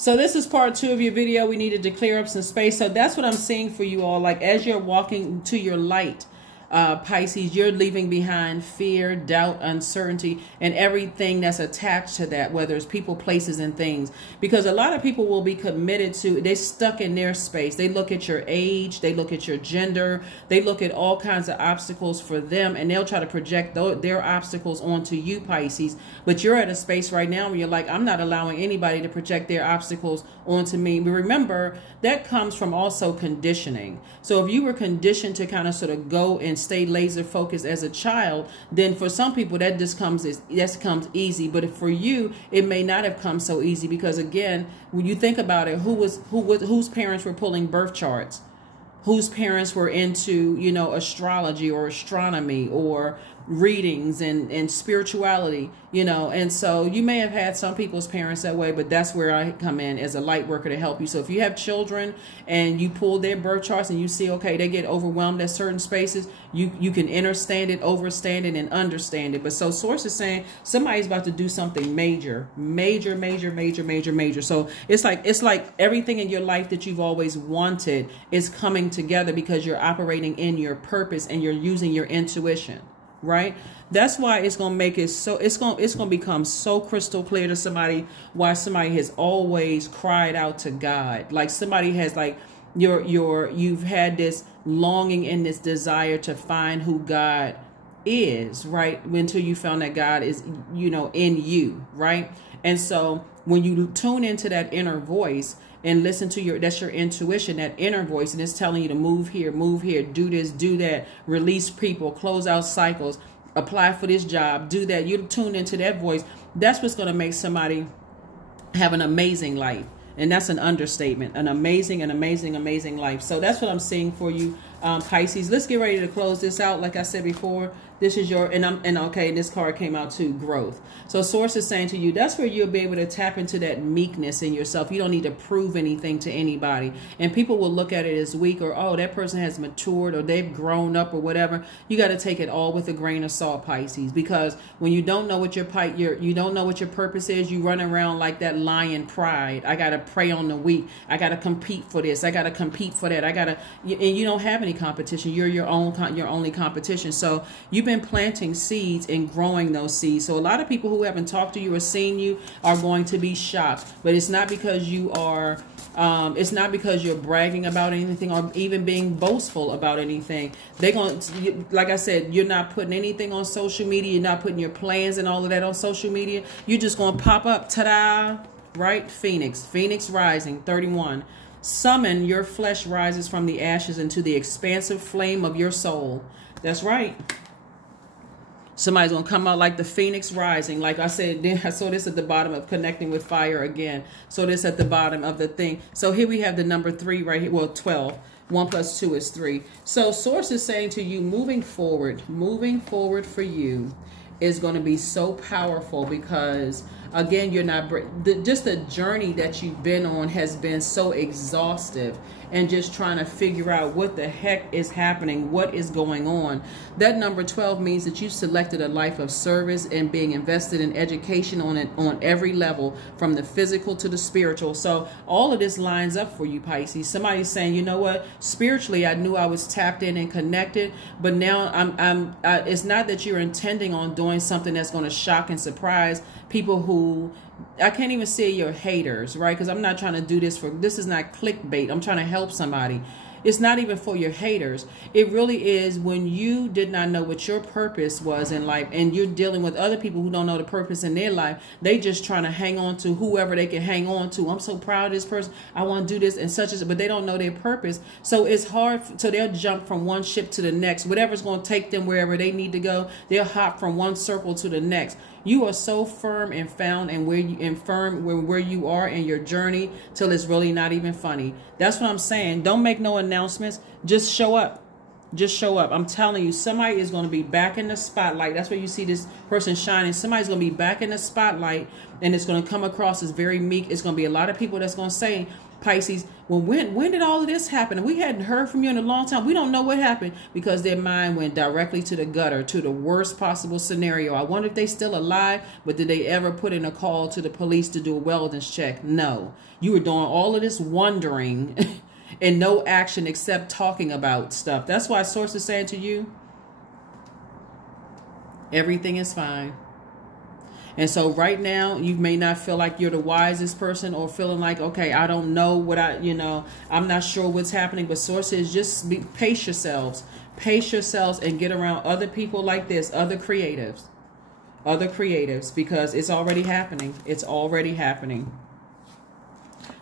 So this is part 2 of your video. We needed to clear up some space. So that's what I'm seeing for you all. Like as you're walking to your light, Pisces, you're leaving behind fear, doubt, uncertainty, and everything that's attached to that, whether it's people, places, and things. Because a lot of people will be committed to, they're stuck in their space. They look at your age, they look at your gender, they look at all kinds of obstacles for them, and they'll try to project their obstacles onto you, Pisces. But you're at a space right now where you're like, I'm not allowing anybody to project their obstacles onto me. But remember, that comes from also conditioning. So if you were conditioned to kind of sort of go and stay laser focused as a child, then for some people that comes easy. But for you, it may not have come so easy, because again, when you think about it, whose parents were pulling birth charts, whose parents were into, you know, astrology or astronomy or readings and spirituality, you know. And so you may have had some people's parents that way, but that's where I come in as a light worker to help you. So if you have children and you pull their birth charts and you see, okay, they get overwhelmed at certain spaces, you can understand it, overstand it, and understand it. But so source is saying somebody's about to do something major. So it's like everything in your life that you've always wanted is coming together because you're operating in your purpose and you're using your intuition. Right? That's why it's going to make it so, it's going to become so crystal clear to somebody why somebody has always cried out to God. Like somebody has, like, you've had this longing and this desire to find who God is, right? Until you found that God is, you know, in you, right? And so when you tune into that inner voice and listen to that's your intuition, that inner voice, and it's telling you to move here, do this, do that, release people, close out cycles, apply for this job, do that. You're tuned into that voice. That's what's going to make somebody have an amazing life. And that's an understatement, an amazing life. So that's what I'm seeing for you, Pisces. Let's get ready to close this out. Like I said before, this is your, okay, this card came out too, growth. So source is saying to you, that's where you'll be able to tap into that meekness in yourself. You don't need to prove anything to anybody. And people will look at it as weak, or, oh, that person has matured, or they've grown up, or whatever. You got to take it all with a grain of salt, Pisces, because when you don't know what you don't know what your purpose is, you run around like that lion pride. I got to prey on the weak. I got to compete for this. I got to compete for that. And you don't have any competition. You're your only competition. So you've been planting seeds and growing those seeds. So a lot of people who haven't talked to you or seen you are going to be shocked, but it's not because you are it's not because you're bragging about anything or even being boastful about anything. They're going to, like I said, you're not putting anything on social media. You're not putting your plans and all of that on social media. You're just going to pop up, ta-da, right? Phoenix rising, 31. Summon, your flesh rises from the ashes into the expansive flame of your soul. That's right. Somebody's going to come out like the phoenix rising. Like I said, I saw this at the bottom of connecting with fire again. So this at the bottom of the thing. So here we have the number 3 right here. Well, 12. 1 plus 2 is 3. So source is saying to you, moving forward for you is going to be so powerful, because again, you're not, just the journey that you've been on has been so exhaustive, and just trying to figure out what the heck is happening, what is going on. That number 12 means that you selected a life of service and being invested in education on every level, from the physical to the spiritual. So all of this lines up for you, Pisces. Somebody's saying, you know what, spiritually I knew I was tapped in and connected, but now it's not that you're intending on doing something that's going to shock and surprise people who, I can't even say your haters, right? Because I'm not trying to do this this is not clickbait. I'm trying to help somebody. It's not even for your haters. It really is when you did not know what your purpose was in life, and you're dealing with other people who don't know the purpose in their life. They just trying to hang on to whoever they can hang on to. I'm so proud of this person. I want to do this and such, but they don't know their purpose. So it's hard. So they'll jump from one ship to the next. Whatever's going to take them wherever they need to go, they'll hop from one circle to the next. You are so firm and found and where you are in your journey till it's really not even funny. That's what I'm saying. Don't make no announcements. Just show up. Just show up. I'm telling you, somebody is going to be back in the spotlight. That's where you see this person shining. Somebody's going to be back in the spotlight, and it's going to come across as very meek. It's going to be a lot of people that's going to say, Pisces, well, when did all of this happen? We hadn't heard from you in a long time. We don't know what happened, because their mind went directly to the gutter, to the worst possible scenario. I wonder if they still alive, but did they ever put in a call to the police to do a wellness check? No. You were doing all of this wondering and no action except talking about stuff. That's why Source is saying to you, everything is fine. And so right now, you may not feel like you're the wisest person, or feeling like, okay, I don't know what I'm not sure what's happening. But Source is just pace yourselves, and get around other people like this, other creatives, because it's already happening. It's already happening.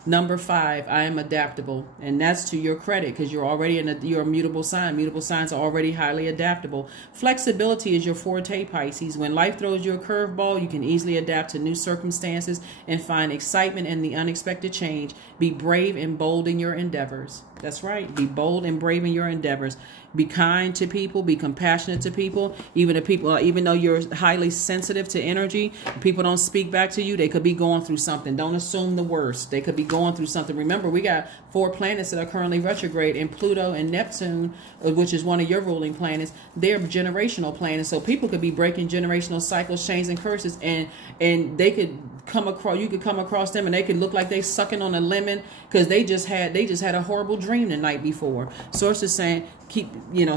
Number 5, I am adaptable. And that's to your credit, because you're already you're a mutable sign. Mutable signs are already highly adaptable. Flexibility is your forte, Pisces. When life throws you a curveball, you can easily adapt to new circumstances and find excitement in the unexpected change. Be brave and bold in your endeavors. That's right. Be bold and brave in your endeavors. Be kind to people. Be compassionate to people. Even though you're highly sensitive to energy, people don't speak back to you. They could be going through something. Don't assume the worst. They could be going through something. Remember, we got 4 planets that are currently retrograde, and Pluto and Neptune, which is one of your ruling planets. They're generational planets. So people could be breaking generational cycles, chains, and curses, and they could you could come across them, and they could look like they sucking on a lemon, because they just had a horrible dream the night before. Source is saying,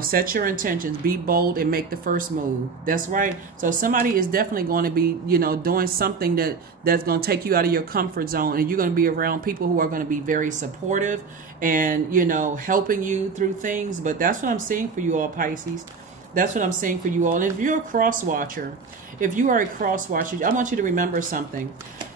set your intentions, be bold, and make the first move. That's right. So somebody is definitely going to be, doing something that's going to take you out of your comfort zone, and you're going to be around people who are going to be very supportive and, helping you through things. But that's what I'm seeing for you all, Pisces. That's what I'm saying for you all. And if you're a cross watcher, I want you to remember something.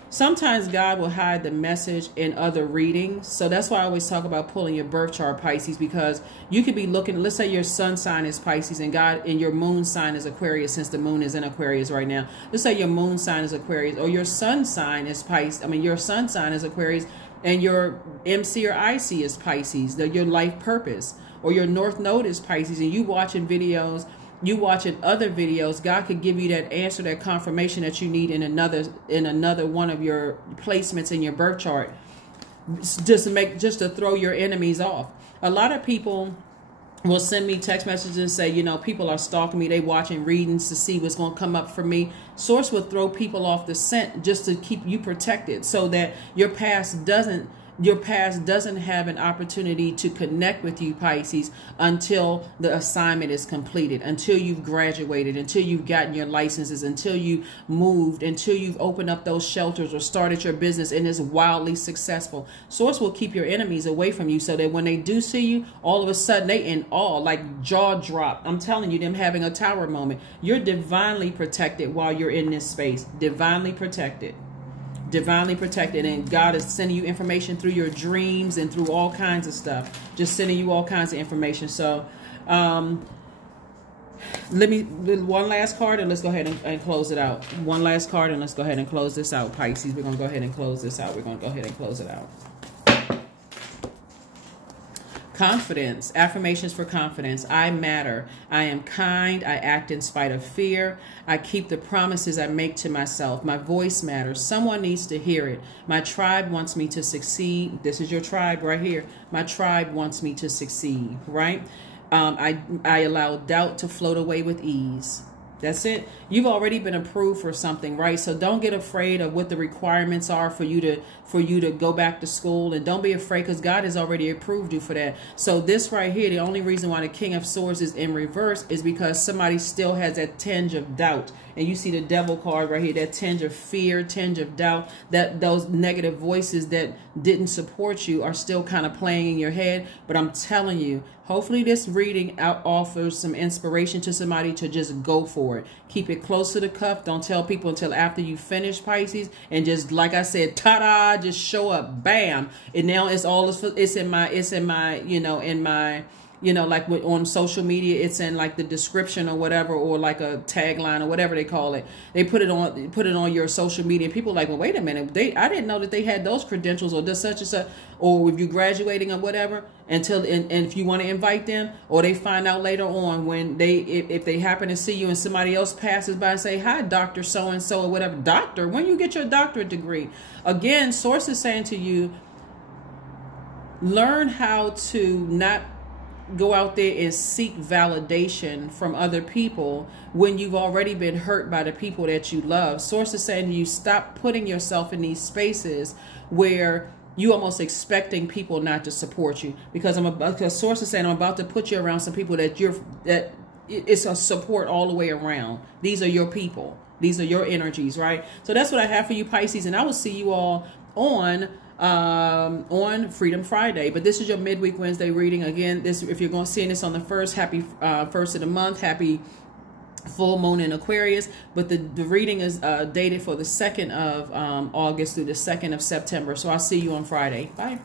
Sometimes God will hide the message in other readings. So that's why I always talk about pulling your birth chart, Pisces, because you could be looking, let's say your sun sign is Pisces and your moon sign is Aquarius, since the moon is in Aquarius right now. Let's say your moon sign is Aquarius, or your sun sign is your sun sign is Aquarius, and your MC or IC is Pisces, your life purpose. Or your North Node is Pisces, and you watching other videos, God could give you that answer, that confirmation that you need in another one of your placements in your birth chart, just to throw your enemies off. A lot of people will send me text messages and say, people are stalking me, they watching readings to see what's going to come up for me. Source will throw people off the scent just to keep you protected, so that your past doesn't have an opportunity to connect with you, Pisces, until the assignment is completed, until you've graduated, until you've gotten your licenses, until you moved, until you've opened up those shelters or started your business and is wildly successful. Source will keep your enemies away from you, so that when they do see you, all of a sudden they in awe, like jaw drop. I'm telling you, them having a tower moment. You're divinely protected while you're in this space. Divinely protected. And God is sending you information through your dreams and through all kinds of stuff, just sending you all kinds of information. So one last card, and let's go ahead and close it out. One last card, and let's go ahead and close this out, Pisces. We're going to go ahead and close this out. Confidence. Affirmations for confidence. I matter. I am kind. I act in spite of fear. I keep the promises I make to myself. My voice matters. Someone needs to hear it. My tribe wants me to succeed. This is your tribe right here. My tribe wants me to succeed, right? I allow doubt to float away with ease. That's it. You've already been approved for something, right? So don't get afraid of what the requirements are for you to go back to school, and don't be afraid, because God has already approved you for that. So this right here, the only reason why the King of Swords is in reverse is because somebody still has that tinge of doubt. And you see the Devil card right here, that tinge of fear, tinge of doubt, that those negative voices that didn't support you are still kind of playing in your head. But I'm telling you, hopefully this reading offers some inspiration to somebody to just go for it. Keep it close to the cuff. Don't tell people until after you finish, Pisces. And just, like I said, ta-da, just show up, bam. And now it's in my you know, like on social media, it's in like the description or whatever, or like a tagline or whatever they call it. They put it on your social media. People are like, well, wait a minute, I didn't know that they had those credentials, or does such and such, or if you're graduating or whatever. And if you want to invite them, or they find out later on when if they happen to see you and somebody else passes by and say, hi, Dr. So-and-so or whatever. Doctor, when you get your doctorate degree, again, source is saying to you, learn how to not go out there and seek validation from other people when you've already been hurt by the people that you love. Source is saying to you, stop putting yourself in these spaces where you almost expecting people not to support you, because source is saying, I'm about to put you around some people that it's a support all the way around. These are your people. These are your energies, right? So that's what I have for you, Pisces, and I will see you all on Freedom Friday. But this is your midweek Wednesday reading. Again, if you're going to see this on the first, happy first of the month, happy full moon in Aquarius. But the reading is dated for the 2nd of August through the 2nd of September. So I'll see you on Friday. Bye.